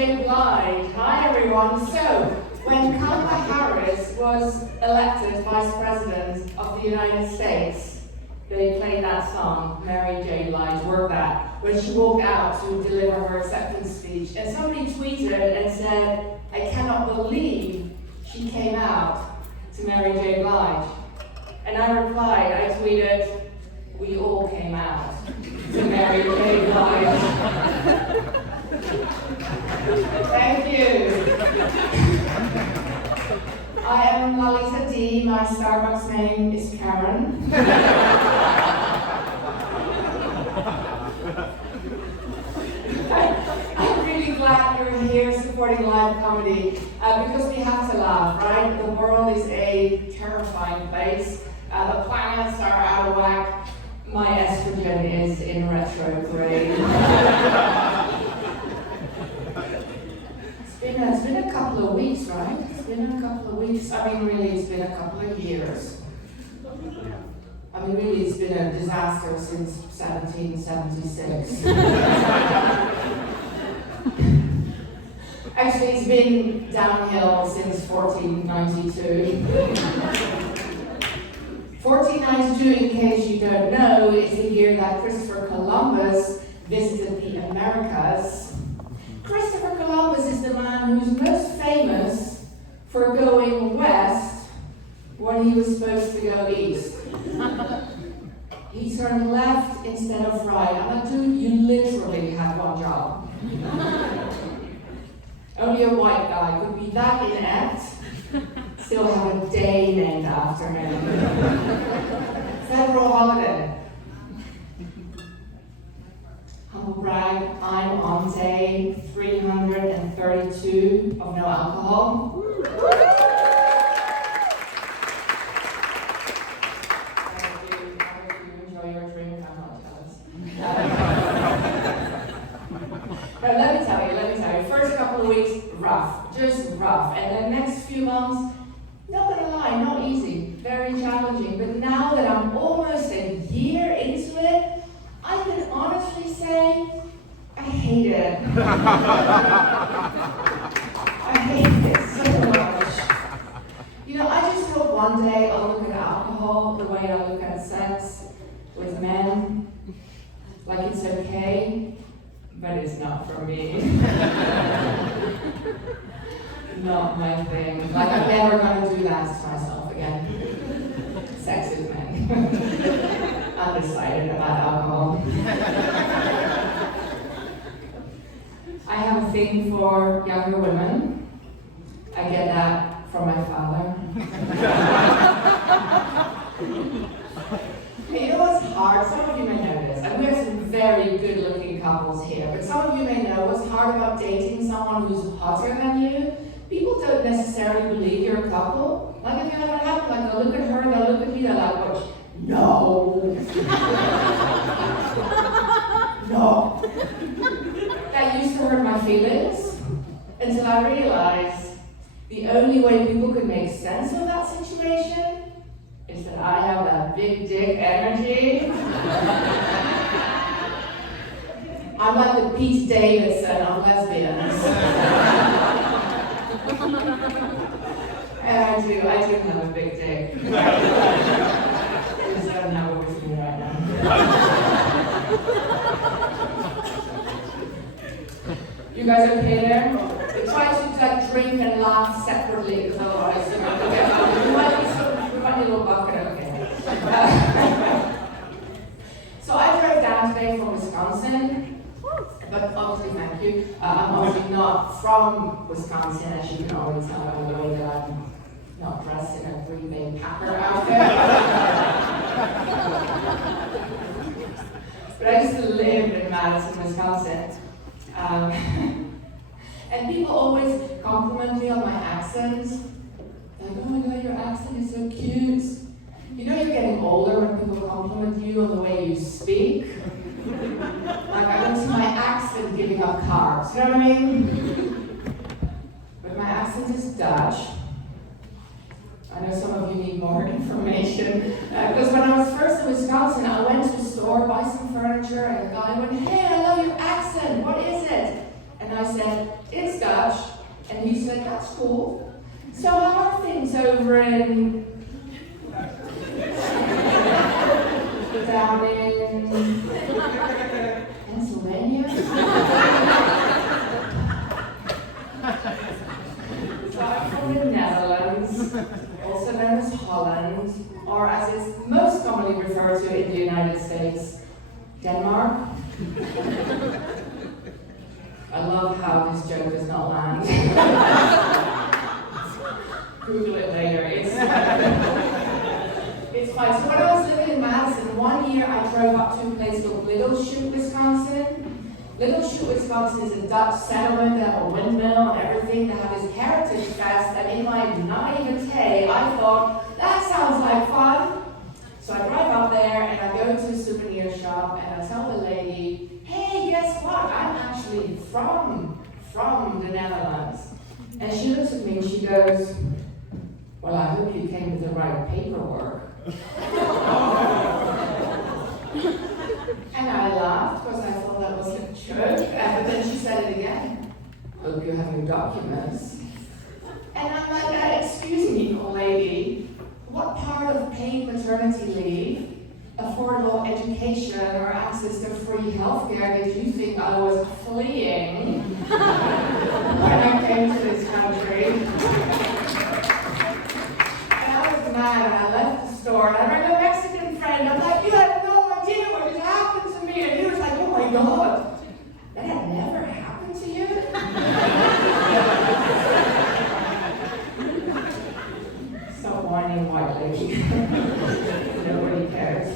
J. Blige. Hi everyone. So, when Kamala Harris was elected Vice President of the United States, they played that song, Mary J. Blige, work that, when she walked out to deliver her acceptance speech. And somebody tweeted and said, I cannot believe she came out to Mary J. Blige. And I replied, I tweeted, we all came out to Mary J. Blige. Thank you. I am Lalita Dee. My Starbucks name is Karen. I'm really glad you're here supporting live comedy because we have to laugh, right? The world is a terrifying place. The planets are out of whack. My estrogen is in retrograde. It's been a couple of weeks, right? It's been a couple of weeks. I mean, really, it's been a couple of years. I mean, really, it's been a disaster since 1776. Actually, it's been downhill since 1492. 1492, in case you don't know, is the year that Christopher Columbus visited the Americas. Christopher Columbus is the man who's most famous for going west when he was supposed to go east. He turned left instead of right. I'm like, dude, you literally had one job. Only a white guy could be that inept, still have a day named after him. Federal holiday. Humble brag, I'm on day 332 of no alcohol. I hope you enjoy your drink, I'm not jealous. But let me tell you, first couple of weeks, rough, just rough. And the next few months, not gonna lie, not easy, very challenging. But now that I'm almost a year into it, I can honestly say, I hate it. I hate it so much. You know, I just hope one day I'll look at alcohol the way I look at sex with men. Like it's okay, but it's not for me. Not my thing. Like I'm never gonna do that to myself again. Sex with men. Undecided about alcohol. I have a thing for younger women. I get that from my father. Hey, you know what's hard? Some of you may know this. And we have some very good-looking couples here, but some of you may know what's hard about dating someone who's hotter than you. People don't necessarily believe you're a couple. Like if you have it happen, like they'll look at her, they'll look at me, they're like, what? No. No. That used to hurt my feelings until I realized the only way people could make sense of that situation is that I have that big dick energy. I'm like the Pete Davidson of lesbians. And I do have a big dick. I just don't have it with me right now. You guys okay there? We try to like drink and laugh separately because otherwise we might be a little bucket, okay. So I drove down today from Wisconsin, but obviously thank you. I'm obviously not from Wisconsin, as you can already tell by the way that I'm not dressed in a Green Bay Packer outfit. But I used to live in Madison, Wisconsin. And people always compliment me on my accent. Like, oh my god, your accent is so cute. You know you're getting older when people compliment you on the way you speak. Like I don't see my accent giving up carbs, you know what I mean? But my accent is Dutch. I know some of you need more information. Because when I was first in Wisconsin, I went to a store, buy some furniture, and the guy went, hey, I love your accent, what is it? And I said, it's And he said, that's cool. So how are things over in down in Pennsylvania? So I'm from the Netherlands, also known as Holland, or as it's most commonly referred to in the United States, Denmark. I love how this joke does not land. Google it later. It's fine. So when I was living in Madison, one year I drove up to a place called Little Chute, Wisconsin. Little Chute, Wisconsin is a Dutch settlement. They have a windmill and everything. They have this heritage fest, and in my naivete, I thought, that sounds like fun. So I drive up there and I go to a souvenir shop and I tell the lady, hey, guess what? I'm actually from the Netherlands. And she looks at me and she goes, well, I hope you came with the right paperwork. And I laughed because I thought that was a joke. But then she said it again. Hope you have your documents. And I'm like, excuse me, old lady. What part of paid maternity leave, affordable education, or access to free healthcare did you think I was fleeing when I came to this country? And I was mad, and I left the store, and I rang a Mexican friend. I'm like, you have no idea what just happened to me. And he was like, oh my God, that had never happened to you? So whiny white lady. Nobody cares.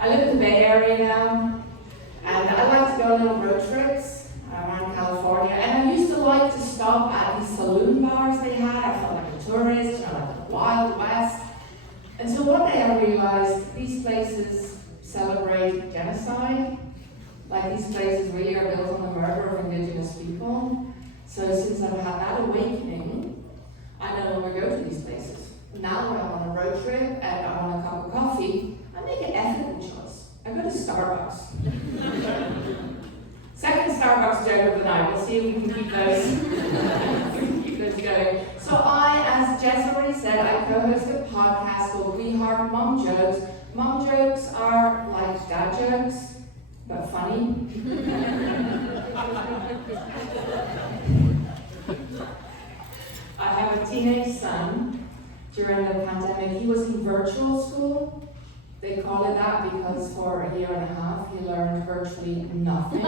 I live in the Bay Area now, and I like to go on little road trips around California. And I used to like to stop at these saloon bars they had. I felt like a tourist, like the Wild West. Until one day I realized these places celebrate genocide. Like these places really are built on the murder of indigenous people. So since I've had that awakening, I no longer go to these places. Now when I'm on a road trip and I want a cup of coffee, I make an ethical choice. I go to Starbucks. Second Starbucks joke of the night. We'll see if we can keep those going. So I, as Jess already said, I co-host a podcast called We Heart Mom Jokes. Mom jokes are like dad jokes, but funny. I have a teenage son. During the pandemic, he was in virtual school. They call it that because for a year and a half, he learned virtually nothing.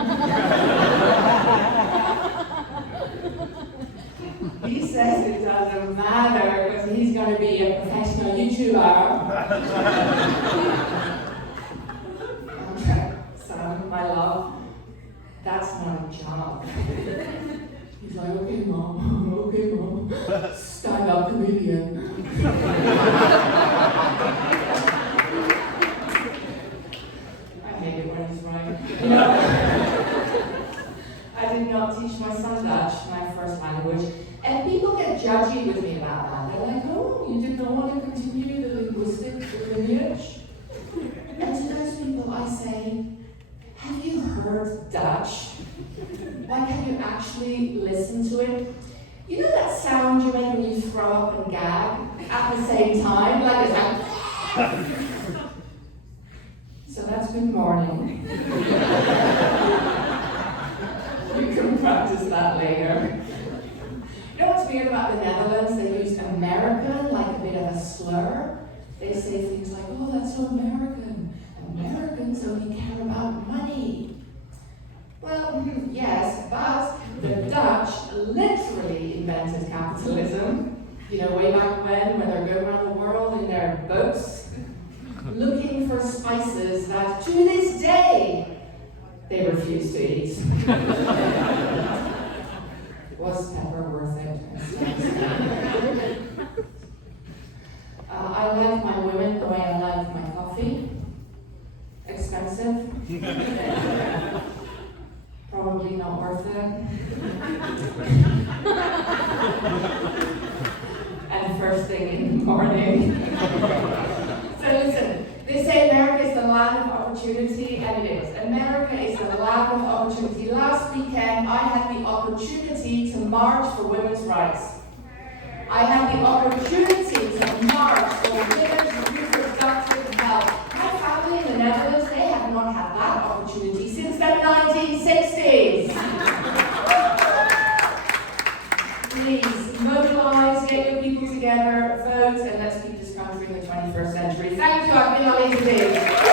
He says it doesn't matter because he's going to be a professional YouTuber. Okay, son, my love, that's not a job. He's like, okay, mom, stand-up comedian. I hate it when he's right. I did not teach my son Dutch, my first language, and people get judgy with me about that. They're like, oh, you did not want to continue the linguistic lineage? And to those people I say, have you heard Dutch? Like, have you actually listened to it? You know that sound you make when you throw up and gag at the same time? Like it's like... So that's good morning. You can practice that later. You know what's weird about the Netherlands? They use American like a bit of a slur. They say things like, oh, that's so American. Americans only care about money. Well, yes, but the Dutch literally invented capitalism. You know, way back when they're going around the world in their boats, looking for spices that to this day they refuse to eat. Was pepper worth it? I like my women the way I like my coffee. Expensive. Probably not worth it. And first thing in the morning. So listen, they say America is the land of opportunity, and it is. America is the land lack of opportunity. Last weekend, I had the opportunity to march for women's rights. I had the opportunity to march for women's reproductive health. My family in the Netherlands, they have not had that opportunity since the 1960s. Please, mobilize, get your people together, vote, and let's keep this country in the 21st century. Thank you, I've been Lalita Dee.